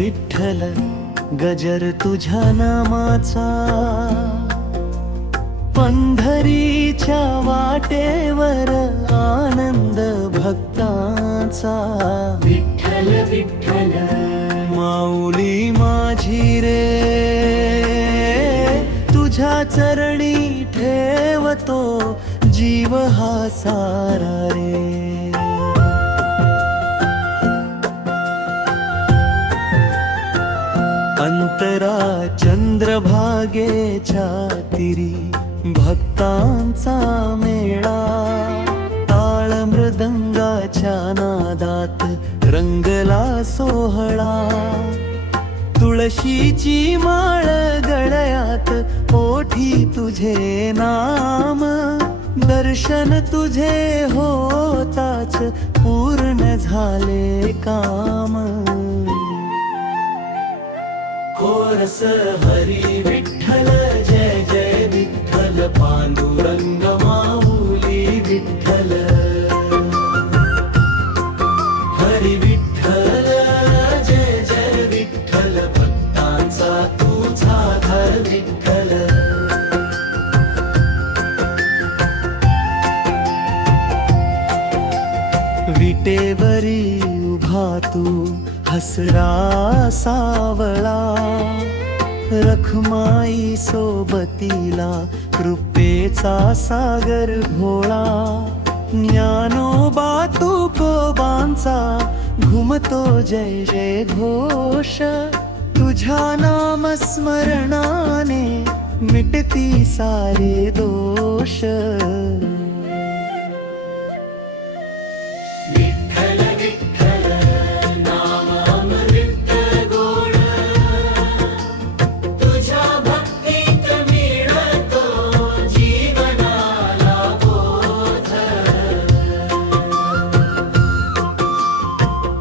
विठ्ठल गजर तुझ्या नामाचा, पंढरीच्या वाटेवर आनंद भक्तांचा। विठ्ठल विठ्ठल माऊली माझी रे, तुझ्या चरणी ठेवतो जीव हा सारा रे। अंतरा चंद्रभागेच्या तिरी भक्तांचा मेळा, टाळ मृदंगाच्या नादात रंगला सोहळा। तुळशीची माळ गळ्यात ओठी तुझे नाम, दर्शन तुझे होताच पूर्ण झाले काम। कोरस हरी विठ्ठल जय जय विठ्ठल, पांडुरंग माऊली विठ्ठल। हरी विठ्ठल जय जय विठ्ठल, भक्तांचा तुझा घर विठ्ठल। विटेवरी उभा तू हसरा सावळा, रखमाई सोबतीला कृपेचा सागर भोळा। ज्ञानोबा तुकोबांचा घुमतो जय जय घोष, तुझ्या नाम स्मरणाने मिटती सारे दोष।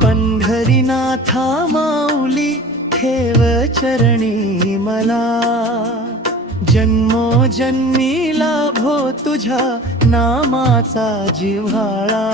पंढरीनाथा माऊली ठेव चरणी मला, जन्मोजन्मी लाभो तुझ्या नामाचा जिव्हाळा।